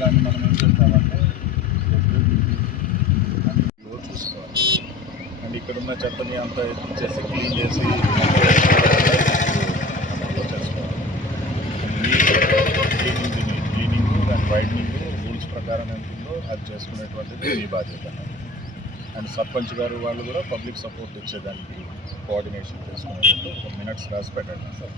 దాన్ని మనం ఏం చేస్తామంటే చూసుకోవాలి. అండ్ ఇక్కడ ఉన్న చెత్తని అంతా ఎత్తిచ్చేసి క్లీన్ చేసి చేసుకోవాలి. క్లీనింగ్ అండ్ వైడనింగ్ రూల్స్ ప్రకారం ఎంత ఉందో అది చేసుకునేటువంటిది మీ బాధ్యత. అండ్ సర్పంచ్ గారు వాళ్ళు కూడా పబ్లిక్ సపోర్ట్ ఇచ్చేదానికి కోఆర్డినేషన్ చేసుకునేటట్టు మినిట్స్ రాసి పెట్టండి సార్.